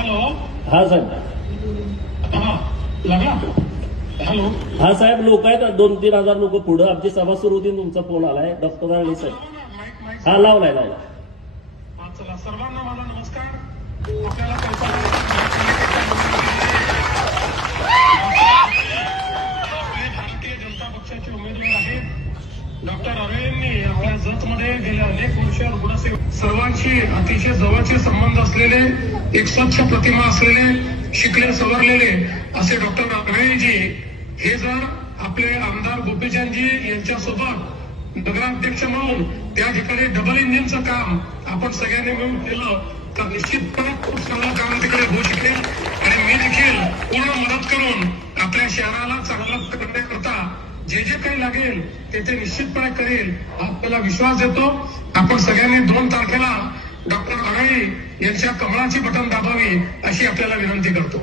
Hello. हा साहेब. हा लागला. हॅलो. हा साहेब, लोक आहेत 2-3 हजार लोक पुढं. आमची सभा सुरू होती, तुमचा फोन आलाय. डॉक्टर राणे साहेब. हा लावलाय. चला, सर्वांना माझा नमस्कार. आपल्याला कल्पना भारतीय जनता पक्षाचे उमेदवार आहेत डॉक्टर अरे यांनी आपल्या जतमध्ये गेल्या अनेक वर्ष रुग्णसेवा सर्वांशी अतिशय जवळचे संबंध असलेले, एक स्वच्छ प्रतिमा असलेले, शिकले सवरलेले असे डॉक्टर अरेजी हे जर आपले आमदार गोपीचंदजी यांच्यासोबत नगराध्यक्ष म्हणून त्या ठिकाणी डबल इंजिनचं काम आपण सगळ्यांनी मिळून केलं तर निश्चितपणे खूप चांगलं काम तिकडे होऊ शकेल. आणि मी देखील पूर्ण मदत करून आपल्या शहराला चांगलं करण्याकरता जे जे काही लागेल ते निश्चितपणे करेल आपल्याला विश्वास देतो. आपण सगळ्यांनी 2 तारखेला डॉक्टर अरे यांच्या कमळाची बटन दाबावी अशी आपल्याला विनंती करतो.